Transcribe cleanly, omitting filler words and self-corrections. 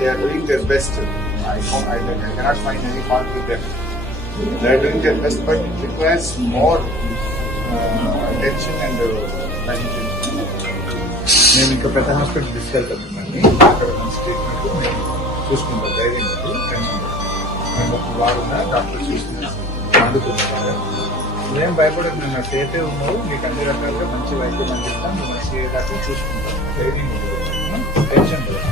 they are doing their best. I cannot find any fault with them. They are doing their best, but it requires more attention and attention. నేను ఇంకా పెద్ద hospital తీసుకెళ్తానండి. అక్కడ మంచి treatment మేము చూసుకుంటాం. ధైర్యం tension మేము ఒక వారున్న డాక్టర్ చూస్తున్నాం. అందుకుంటున్నాను ఏం భయపడదు. నేను సేఫే ఉన్నావు, మీకు అన్ని రకాలుగా మంచి వైద్యం అందిస్తాను. మంచి డాక్టర్ చూసుకుంటాను. ధైర్యం టెన్షన్ లేదు.